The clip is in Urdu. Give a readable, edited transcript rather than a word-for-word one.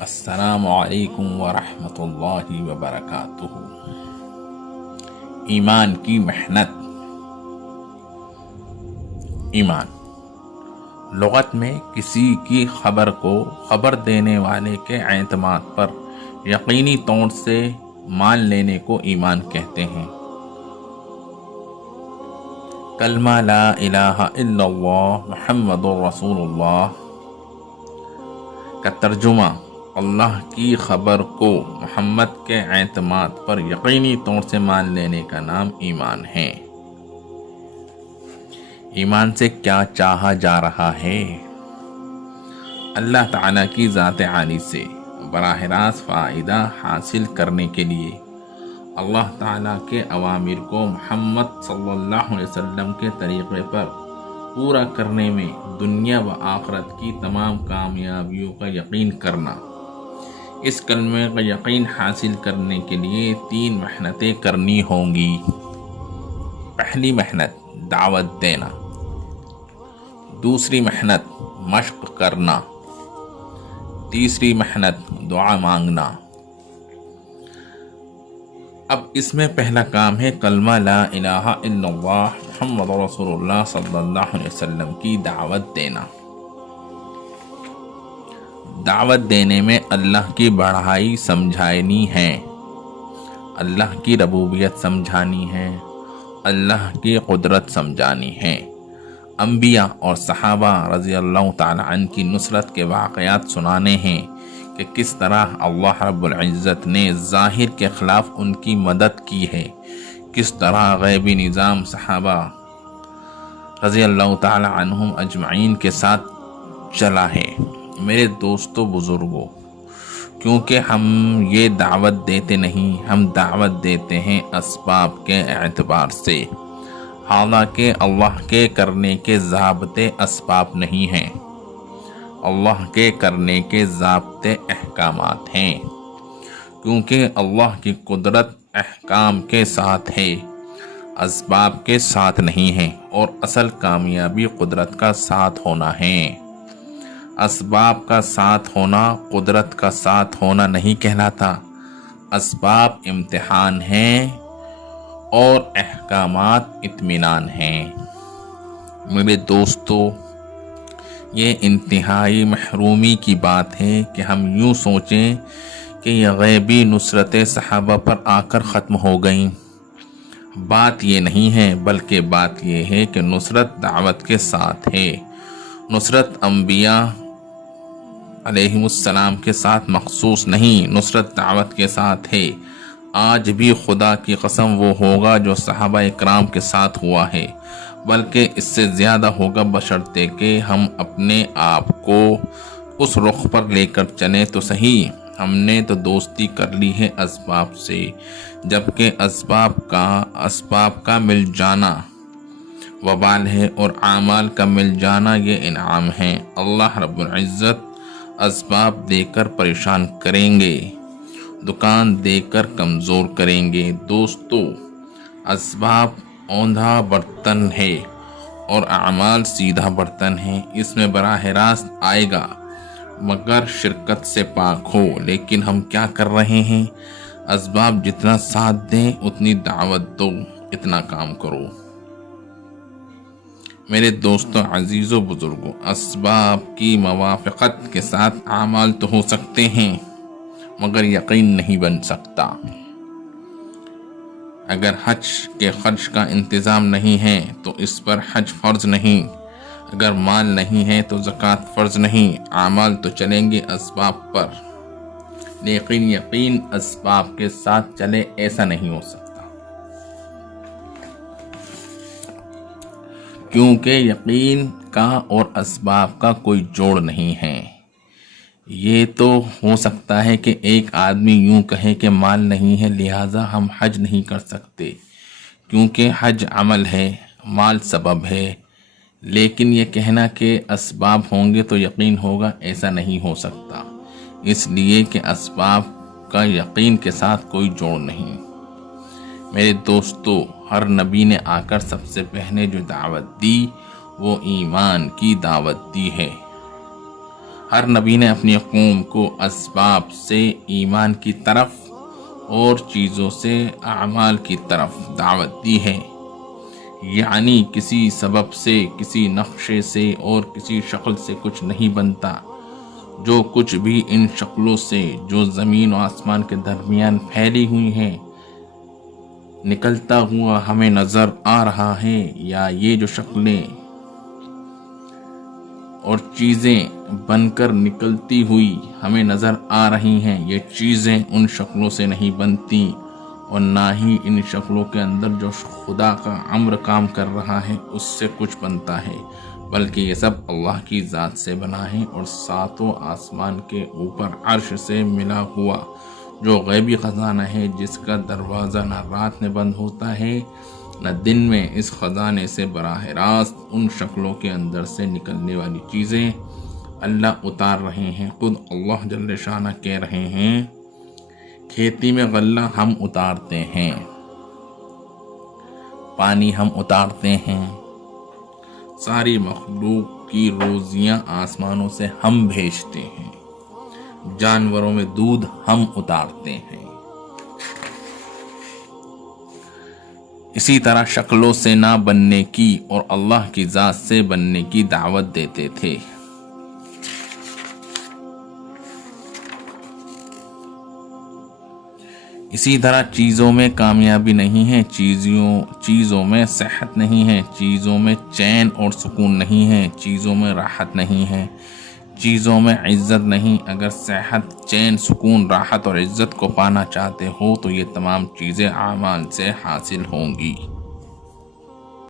السلام علیکم ورحمۃ اللہ وبرکاتہ۔ ایمان کی محنت۔ ایمان لغت میں کسی کی خبر کو خبر دینے والے کے اعتماد پر یقینی طور سے مان لینے کو ایمان کہتے ہیں۔ کلمہ لا الہ الا اللہ محمد رسول اللہ کا ترجمہ اللہ کی خبر کو محمد کے اعتماد پر یقینی طور سے مان لینے کا نام ایمان ہے۔ ایمان سے کیا چاہا جا رہا ہے؟ اللہ تعالیٰ کی ذات عالی سے براہ راست فائدہ حاصل کرنے کے لیے اللہ تعالیٰ کے اوامر کو محمد صلی اللہ علیہ وسلم کے طریقے پر پورا کرنے میں دنیا و آخرت کی تمام کامیابیوں کا یقین کرنا۔ اس کلمے کا یقین حاصل کرنے کے لیے 3 محنتیں کرنی ہوں گی۔ پہلی محنت دعوت دینا، دوسری محنت مشق کرنا، تیسری محنت دعا مانگنا۔ اب اس میں پہلا کام ہے کلمہ لا الہ الا اللہ محمد رسول اللہ صلی اللہ علیہ وسلم کی دعوت دینا۔ دعوت دینے میں اللہ کی بڑائی سمجھانی ہے، اللہ کی ربوبیت سمجھانی ہے، اللہ کی قدرت سمجھانی ہے۔ انبیاء اور صحابہ رضی اللہ تعالی عنہ کی نصرت کے واقعات سنانے ہیں کہ کس طرح اللہ رب العزت نے ظاہر کے خلاف ان کی مدد کی ہے، کس طرح غیبی نظام صحابہ رضی اللہ تعالی عنہم اجمعین کے ساتھ چلا ہے۔ میرے دوستو بزرگوں، کیونکہ ہم یہ دعوت دیتے نہیں، ہم دعوت دیتے ہیں اسباب کے اعتبار سے، حالانکہ اللہ کے کرنے کے ضابطے اسباب نہیں ہیں، اللہ کے کرنے کے ضابطے احکامات ہیں، کیونکہ اللہ کی قدرت احکام کے ساتھ ہے، اسباب کے ساتھ نہیں ہے، اور اصل کامیابی قدرت کا ساتھ ہونا ہے۔ اسباب کا ساتھ ہونا قدرت کا ساتھ ہونا نہیں کہلاتا۔ اسباب امتحان ہیں اور احکامات اطمینان ہیں۔ میرے دوستو، یہ انتہائی محرومی کی بات ہے کہ ہم یوں سوچیں کہ یہ غیبی نصرتیں صحابہ پر آ کر ختم ہو گئیں۔ بات یہ نہیں ہے، بلکہ بات یہ ہے کہ نصرت دعوت کے ساتھ ہے۔ نصرت انبیاء علیہم السلام کے ساتھ مخصوص نہیں، نصرت دعوت کے ساتھ ہے۔ آج بھی خدا کی قسم وہ ہوگا جو صحابہ اکرام کے ساتھ ہوا ہے، بلکہ اس سے زیادہ ہوگا، بشرطے کہ ہم اپنے آپ کو اس رخ پر لے کر چلیں تو صحیح۔ ہم نے تو دوستی کر لی ہے اسباب سے، جبکہ اسباب کا مل جانا وبال ہے اور اعمال کا مل جانا یہ انعام ہے۔ اللہ رب العزت اسباب دے کر پریشان کریں گے، دکان دے کر کمزور کریں گے۔ دوستو، اسباب اوندھا برتن ہے اور اعمال سیدھا برتن ہے، اس میں براہ راست آئے گا مگر شرکت سے پاک ہو۔ لیکن ہم کیا کر رہے ہیں؟ اسباب جتنا ساتھ دیں اتنی دعوت دو، اتنا کام کرو۔ میرے دوستوں، عزیزوں، بزرگوں، اسباب کی موافقت کے ساتھ اعمال تو ہو سکتے ہیں مگر یقین نہیں بن سکتا۔ اگر حج کے خرچ کا انتظام نہیں ہے تو اس پر حج فرض نہیں، اگر مال نہیں ہے تو زکوٰۃ فرض نہیں۔ اعمال تو چلیں گے اسباب پر، لیکن یقین اسباب کے ساتھ چلے ایسا نہیں ہو سکتا، کیونکہ یقین کا اور اسباب کا کوئی جوڑ نہیں ہے۔ یہ تو ہو سکتا ہے کہ ایک آدمی یوں کہے کہ مال نہیں ہے لہٰذا ہم حج نہیں کر سکتے، کیونکہ حج عمل ہے، مال سبب ہے، لیکن یہ کہنا کہ اسباب ہوں گے تو یقین ہوگا، ایسا نہیں ہو سکتا، اس لیے کہ اسباب کا یقین کے ساتھ کوئی جوڑ نہیں۔ میرے دوستو، ہر نبی نے آ کر سب سے پہلے جو دعوت دی وہ ایمان کی دعوت دی ہے۔ ہر نبی نے اپنی قوم کو اسباب سے ایمان کی طرف اور چیزوں سے اعمال کی طرف دعوت دی ہے، یعنی کسی سبب سے، کسی نقشے سے اور کسی شکل سے کچھ نہیں بنتا۔ جو کچھ بھی ان شکلوں سے جو زمین و آسمان کے درمیان پھیلی ہوئی ہیں نکلتا ہوا ہمیں نظر آ رہا ہے، یا یہ جو شکلیں اور چیزیں بن کر نکلتی ہوئی ہمیں نظر آ رہی ہیں، یہ چیزیں ان شکلوں سے نہیں بنتی، اور نہ ہی ان شکلوں کے اندر جو خدا کا امر کام کر رہا ہے اس سے کچھ بنتا ہے، بلکہ یہ سب اللہ کی ذات سے بنا ہے، اور ساتوں آسمان کے اوپر عرش سے ملا ہوا جو غیبی خزانہ ہے، جس کا دروازہ نہ رات میں بند ہوتا ہے نہ دن میں، اس خزانے سے براہ راست ان شکلوں کے اندر سے نکلنے والی چیزیں اللہ اتار رہے ہیں۔ خود اللہ جل شانہ کہہ رہے ہیں، کھیتی میں غلہ ہم اتارتے ہیں، پانی ہم اتارتے ہیں، ساری مخلوق کی روزیاں آسمانوں سے ہم بھیجتے ہیں، جانوروں میں دودھ ہم اتارتے ہیں۔ اسی طرح شکلوں سے نہ بننے کی اور اللہ کی ذات سے بننے کی دعوت دیتے تھے۔ اسی طرح چیزوں میں کامیابی نہیں ہے، چیزوں میں صحت نہیں ہے، چیزوں میں چین اور سکون نہیں ہے، چیزوں میں راحت نہیں ہے، چیزوں میں عزت نہیں۔ اگر صحت، چین، سکون، راحت اور عزت کو پانا چاہتے ہو تو یہ تمام چیزیں اعمال سے حاصل ہوں گی۔